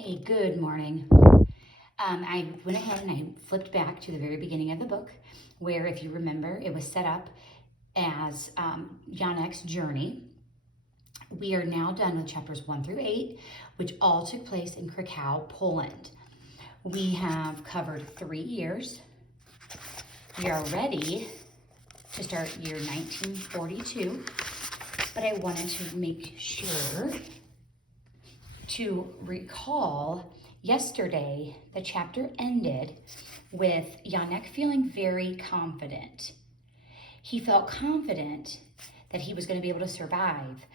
Hey, good morning. I went ahead and I flipped back to the very beginning of the book, where, if you remember, it was set up as Janek's journey. We are now done with chapters 1 through 8, which all took place in Krakow, Poland. We have covered 3 years. We are ready to start year 1942, but I wanted to make sure to recall yesterday the chapter ended with Janek feeling very confident. He felt confident that he was going to be able to survive,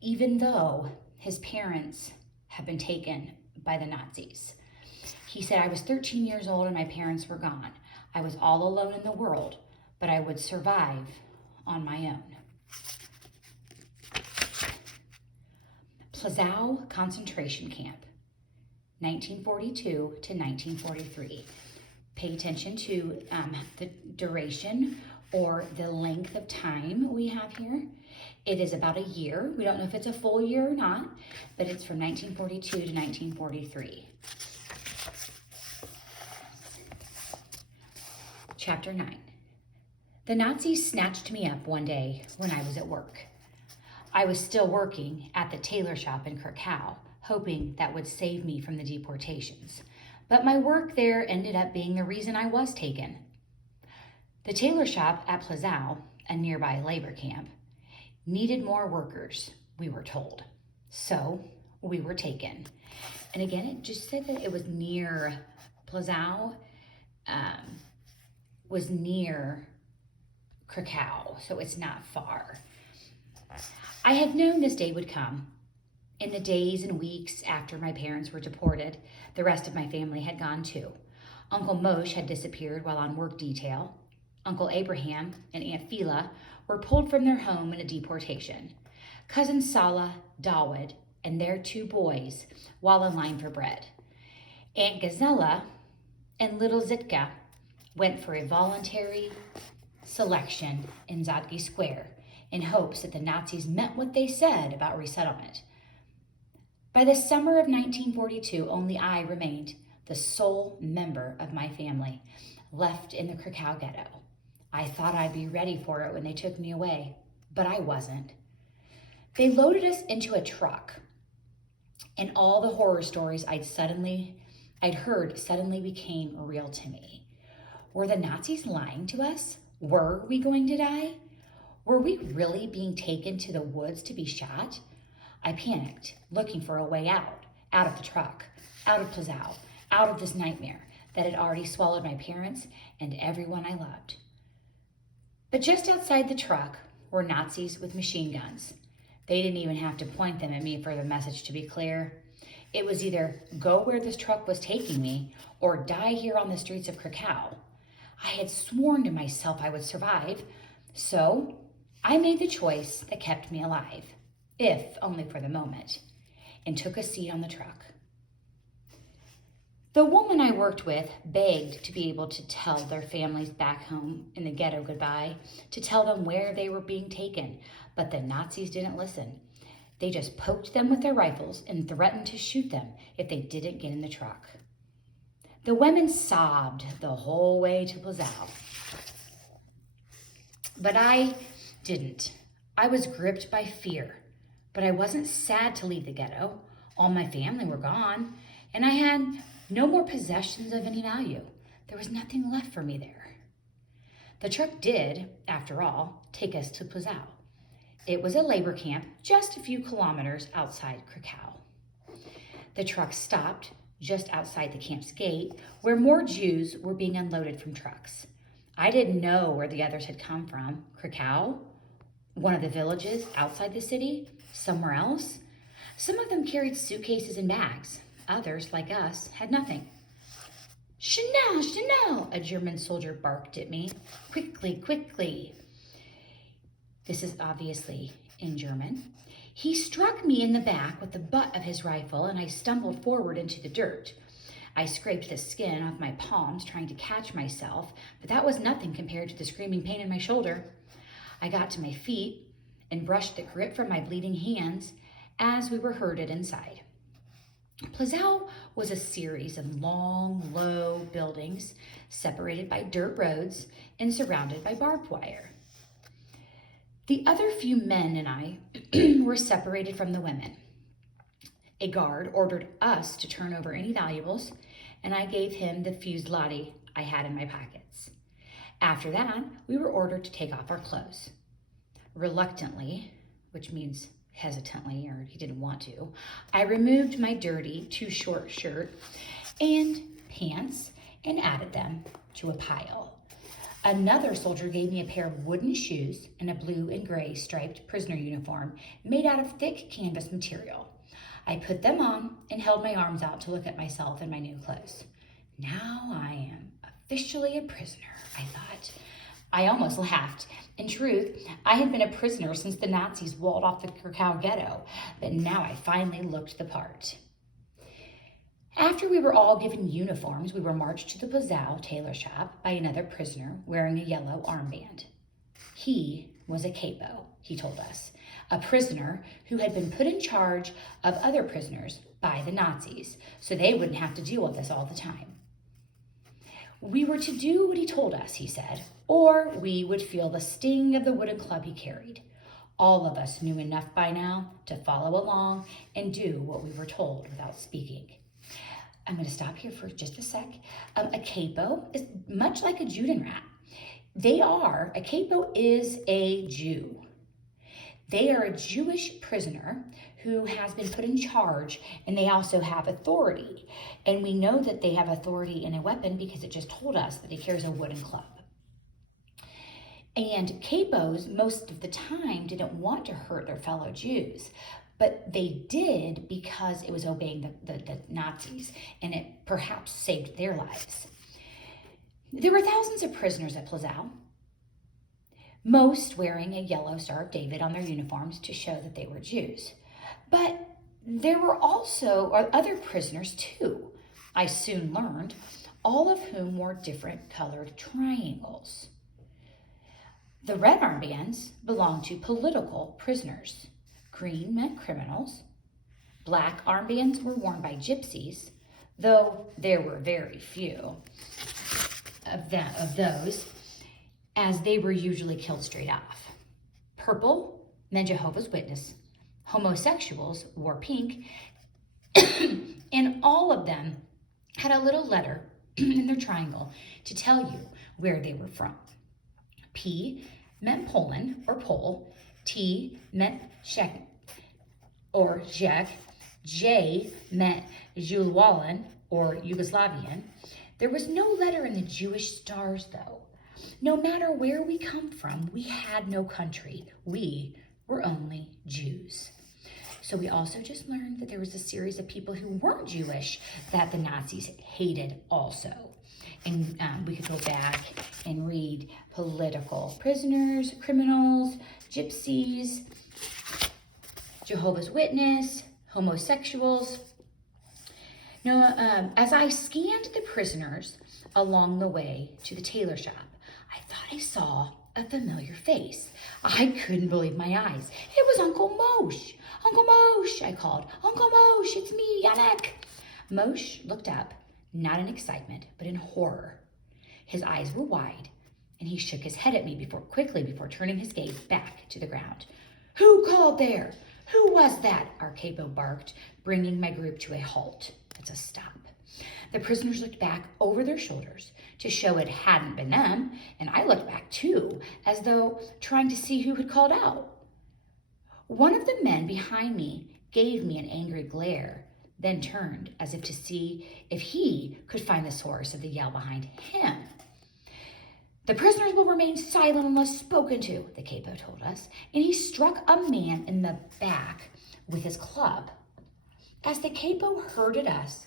even though his parents had been taken by the Nazis. He said, I was 13 years old and my parents were gone. I was all alone in the world, but I would survive on my own. Plzeł concentration camp, 1942 to 1943. Pay attention to the duration or the length of time we have here. It is about a year. We don't know if it's a full year or not, but it's from 1942 to 1943. Chapter 9. The Nazis snatched me up one day when I was at work. I was still working at the tailor shop in Krakow, hoping that would save me from the deportations. But my work there ended up being the reason I was taken. The tailor shop at Plzeł, a nearby labor camp, needed more workers, we were told. So we were taken. And again, it just said that it was near Plzeł, was near Krakow, so it's not far. I had known this day would come. In the days and weeks after my parents were deported, the rest of my family had gone too. Uncle Moshe had disappeared while on work detail. Uncle Abraham and Aunt Fila were pulled from their home in a deportation. Cousin Sala, Dawid, and their 2 boys while in line for bread. Aunt Gazella and little Zitka went for a voluntary selection in Zadki Square, in hopes that the Nazis meant what they said about resettlement. By the summer of 1942, only I remained the sole member of my family left in the Krakow ghetto. I thought I'd be ready for it when they took me away, but I wasn't. They loaded us into a truck, and all the horror stories I'd heard suddenly became real to me. Were the Nazis lying to us? Were we going to die? Were we really being taken to the woods to be shot? I panicked, looking for a way out of the truck, out of Plzeł, out of this nightmare that had already swallowed my parents and everyone I loved. But just outside the truck were Nazis with machine guns. They didn't even have to point them at me for the message to be clear. It was either go where this truck was taking me or die here on the streets of Krakow. I had sworn to myself I would survive, so I made the choice that kept me alive, if only for the moment, and took a seat on the truck. The woman I worked with begged to be able to tell their families back home in the ghetto goodbye, to tell them where they were being taken, but the Nazis didn't listen. They just poked them with their rifles and threatened to shoot them if they didn't get in the truck. The women sobbed the whole way to Plzeł. But I didn't. I was gripped by fear, but I wasn't sad to leave the ghetto. All my family were gone, and I had no more possessions of any value. There was nothing left for me there. The truck did, after all, take us to Plzeł. It was a labor camp just a few kilometers outside Krakow. The truck stopped just outside the camp's gate, where more Jews were being unloaded from trucks. I didn't know where the others had come from. Krakow? One of the villages outside the city? Somewhere else? Some of them carried suitcases and bags. Others, like us, had nothing. Schnell, schnell, a German soldier barked at me. Quickly, quickly. This is obviously in German. He struck me in the back with the butt of his rifle, and I stumbled forward into the dirt. I scraped the skin off my palms trying to catch myself, but that was nothing compared to the screaming pain in my shoulder. I got to my feet and brushed the grip from my bleeding hands as we were herded inside. Plazal was a series of long, low buildings separated by dirt roads and surrounded by barbed wire. The other few men and I were separated from the women. A guard ordered us to turn over any valuables, and I gave him the few zloty I had in my pockets. After that, we were ordered to take off our clothes. Reluctantly, which means hesitantly, or he didn't want to, I removed my dirty, too short shirt and pants and added them to a pile. Another soldier gave me a pair of wooden shoes and a blue and gray striped prisoner uniform made out of thick canvas material. I put them on and held my arms out to look at myself in my new clothes. Now I am officially a prisoner, I thought. I almost laughed. In truth, I had been a prisoner since the Nazis walled off the Krakow ghetto, but now I finally looked the part. After we were all given uniforms, we were marched to the Plazal tailor shop by another prisoner wearing a yellow armband. He was a capo, he told us, a prisoner who had been put in charge of other prisoners by the Nazis, so they wouldn't have to deal with us all the time. We were to do what he told us, he said, or we would feel the sting of the wooden club he carried. All of us knew enough by now to follow along and do what we were told without speaking. I'm going to stop here for just a sec. A capo is much like a Judenrat. A capo is a Jew. They are a Jewish prisoner who has been put in charge, and they also have authority. And we know that they have authority in a weapon because it just told us that he carries a wooden club. And capos, most of the time, didn't want to hurt their fellow Jews, but they did because it was obeying the Nazis, and it perhaps saved their lives. There were thousands of prisoners at Plazal, most wearing a yellow Star of David on their uniforms to show that they were Jews. But there were also other prisoners too, I soon learned, all of whom wore different colored triangles. The red armbands belonged to political prisoners. Green meant criminals. Black armbands were worn by gypsies, though there were very few of those, as they were usually killed straight off. Purple meant Jehovah's Witness. Homosexuals wore pink, and all of them had a little letter in their triangle to tell you where they were from. P meant Poland or Pole. T meant Czech or Czech. J meant Jugoslavian or Yugoslavian. There was no letter in the Jewish stars, though. No matter where we come from, we had no country. We were only Jews. So we also just learned that there was a series of people who weren't Jewish that the Nazis hated also. And we could go back and read political prisoners, criminals, gypsies, Jehovah's Witness, homosexuals. Now, as I scanned the prisoners along the way to the tailor shop, I thought I saw a familiar face. I couldn't believe my eyes. It was Uncle Moshe. Uncle Moshe, I called. Uncle Moshe, it's me, Yannick. Moshe looked up, not in excitement, but in horror. His eyes were wide, and he shook his head at me quickly before turning his gaze back to the ground. Who called there? Who was that? Our capo barked, bringing my group to a halt. It's a stop. The prisoners looked back over their shoulders to show it hadn't been them, and I looked back too, as though trying to see who had called out. One of the men behind me gave me an angry glare, then turned as if to see if he could find the source of the yell behind him. The prisoners will remain silent unless spoken to, the capo told us, and he struck a man in the back with his club. As the capo herded us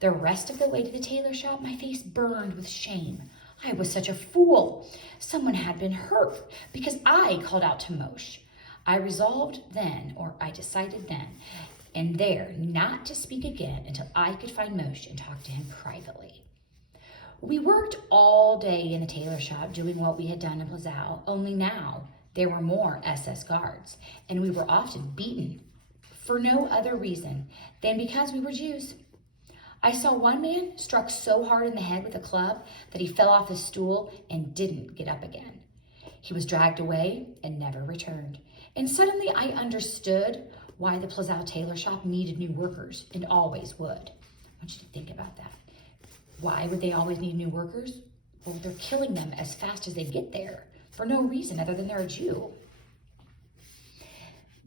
the rest of the way to the tailor shop, my face burned with shame. I was such a fool. Someone had been hurt because I called out to Moshe. I decided then and there not to speak again until I could find Moshe and talk to him privately. We worked all day in the tailor shop doing what we had done in Plazal, only now there were more SS guards, and we were often beaten, for no other reason than because we were Jews. I saw one man struck so hard in the head with a club that he fell off his stool and didn't get up again. He was dragged away and never returned. And suddenly I understood why the Plazal tailor shop needed new workers and always would. I want you to think about that. Why would they always need new workers? Well, they're killing them as fast as they get there for no reason other than they're a Jew.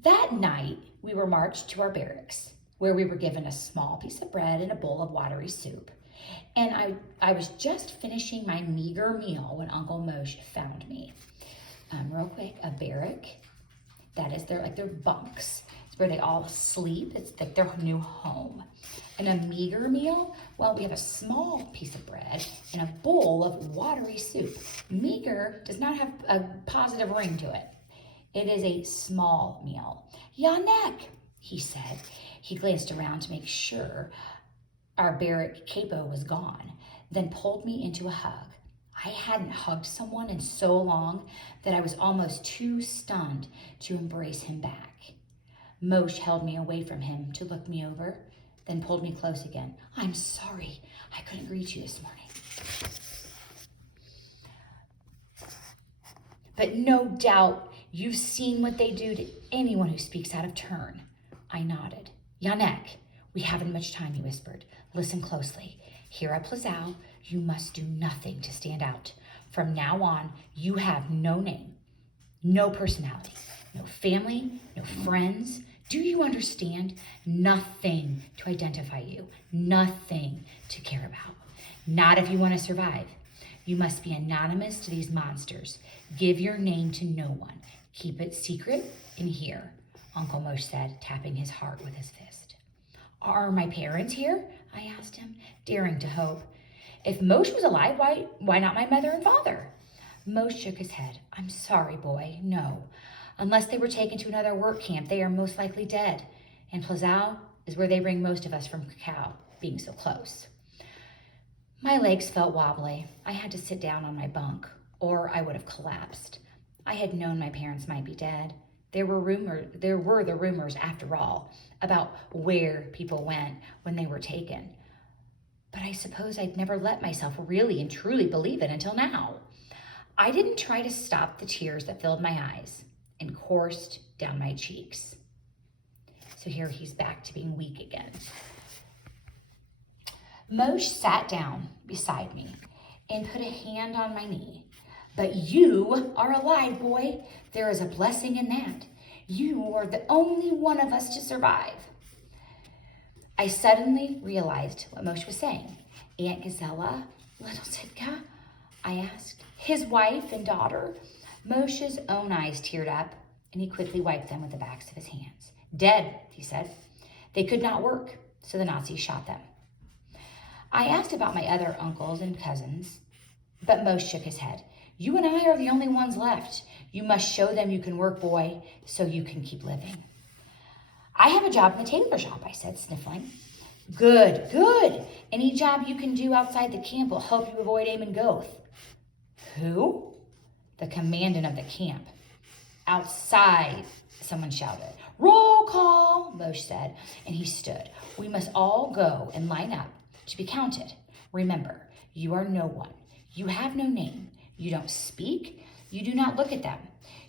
That night, we were marched to our barracks, where we were given a small piece of bread and a bowl of watery soup. And I was just finishing my meager meal when Uncle Moshe found me. Real quick, a barrack, that is their bunks. It's where they all sleep. It's like their new home. And a meager meal, well, we have a small piece of bread and a bowl of watery soup. Meager does not have a positive ring to it. It is a small meal. Yanek, he said. He glanced around to make sure our barrack capo was gone, then pulled me into a hug. I hadn't hugged someone in so long that I was almost too stunned to embrace him back. Moshe held me away from him to look me over, then pulled me close again. I'm sorry, I couldn't greet you this morning. But no doubt you've seen what they do to anyone who speaks out of turn. I nodded. Yanek, we haven't much time, he whispered. Listen closely. Here at Plazal, you must do nothing to stand out. From now on, you have no name, no personality, no family, no friends. Do you understand? Nothing to identify you, nothing to care about. Not if you want to survive. You must be anonymous to these monsters. Give your name to no one. Keep it secret in here, Uncle Moshe said, tapping his heart with his fist. Are my parents here? I asked him, daring to hope. If Moshe was alive, why not my mother and father? Moshe shook his head. I'm sorry, boy, no. Unless they were taken to another work camp, they are most likely dead. And Plazal is where they bring most of us from Cacao, being so close. My legs felt wobbly. I had to sit down on my bunk, or I would have collapsed. I had known my parents might be dead. There were the rumors, after all, about where people went when they were taken. But I suppose I'd never let myself really and truly believe it until now. I didn't try to stop the tears that filled my eyes and coursed down my cheeks. So here he's back to being weak again. Moshe sat down beside me and put a hand on my knee. But you are alive, boy. There is a blessing in that. You are the only one of us to survive. I suddenly realized what Moshe was saying. Aunt Gazella, little Sitka, I asked. His wife and daughter? Moshe's own eyes teared up, and he quickly wiped them with the backs of his hands. Dead, he said. They could not work, so the Nazis shot them. I asked about my other uncles and cousins, but Moshe shook his head. You and I are the only ones left. You must show them you can work, boy, so you can keep living. I have a job in the tailor shop, I said, sniffling. Good, good. Any job you can do outside the camp will help you avoid Amon Goth. Who? The commandant of the camp. Outside, someone shouted. Roll call, Moshe said, and he stood. We must all go and line up to be counted. Remember, you are no one. You have no name. You don't speak. You do not look at them.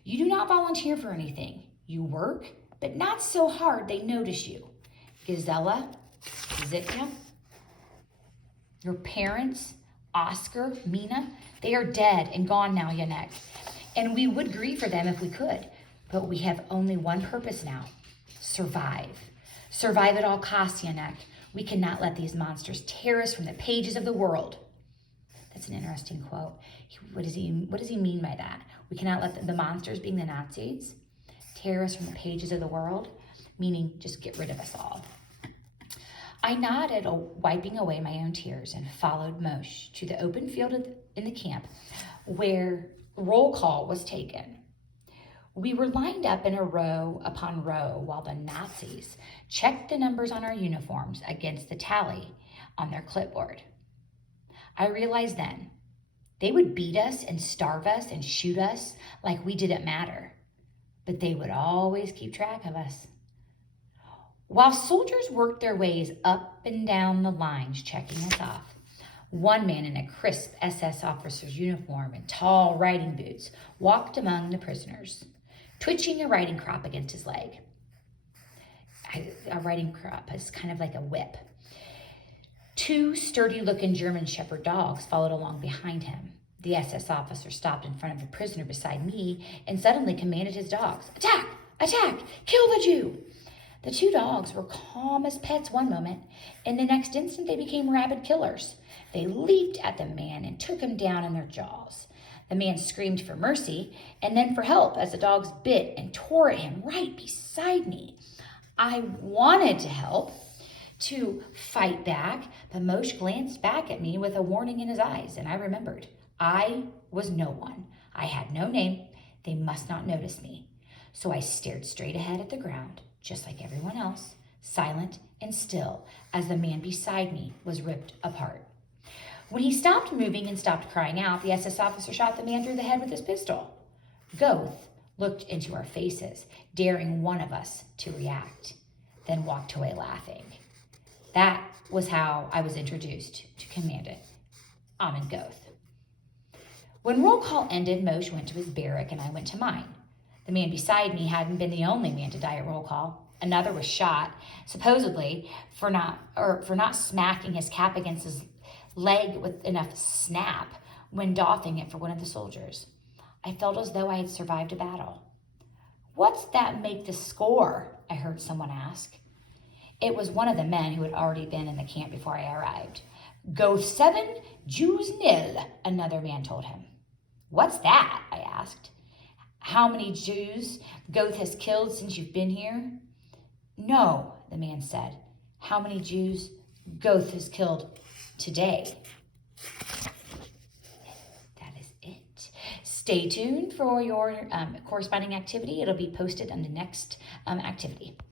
You do not volunteer for anything. You work, but not so hard they notice you. Gazella, Zitka, your parents, Oscar, Mina, they are dead and gone now, Yanek. And we would grieve for them if we could, but we have only one purpose now. Survive. Survive at all costs, Yanek. We cannot let these monsters tear us from the pages of the world. That's an interesting quote. What does he mean by that? We cannot let the monsters, being the Nazis, tear us from the pages of the world, meaning just get rid of us all. I nodded, wiping away my own tears, and followed Moshe to the open field in the camp where roll call was taken. We were lined up in a row upon row while the Nazis checked the numbers on our uniforms against the tally on their clipboard. I realized then they would beat us and starve us and shoot us like we didn't matter, but they would always keep track of us. While soldiers worked their ways up and down the lines checking us off, one man in a crisp SS officer's uniform and tall riding boots walked among the prisoners, twitching a riding crop against his leg. A riding crop is kind of like a whip. Two sturdy-looking German Shepherd dogs followed along behind him. The SS officer stopped in front of the prisoner beside me and suddenly commanded his dogs, "Attack! Attack! Kill the Jew!" The two dogs were calm as pets one moment, and the next instant they became rabid killers. They leaped at the man and took him down in their jaws. The man screamed for mercy and then for help as the dogs bit and tore at him right beside me. I wanted to help, to fight back, but Moshe glanced back at me with a warning in his eyes, and I remembered. I was no one. I had no name. They must not notice me. So I stared straight ahead at the ground, just like everyone else, silent and still, as the man beside me was ripped apart. When he stopped moving and stopped crying out, the SS officer shot the man through the head with his pistol. Goth looked into our faces, daring one of us to react, then walked away laughing. That was how I was introduced to Commandant Amon Goth. When roll call ended, Moshe went to his barrack and I went to mine. The man beside me hadn't been the only man to die at roll call. Another was shot, supposedly for not smacking his cap against his leg with enough snap when doffing it for one of the soldiers. I felt as though I had survived a battle. "What's that make the score?" I heard someone ask. It was one of the men who had already been in the camp before I arrived. "Goth 7, Jews 0, another man told him. "What's that?" I asked. "How many Jews Goth has killed since you've been here?" "No," the man said. "How many Jews Goth has killed today?" That is it. Stay tuned for your corresponding activity. It'll be posted on the next activity.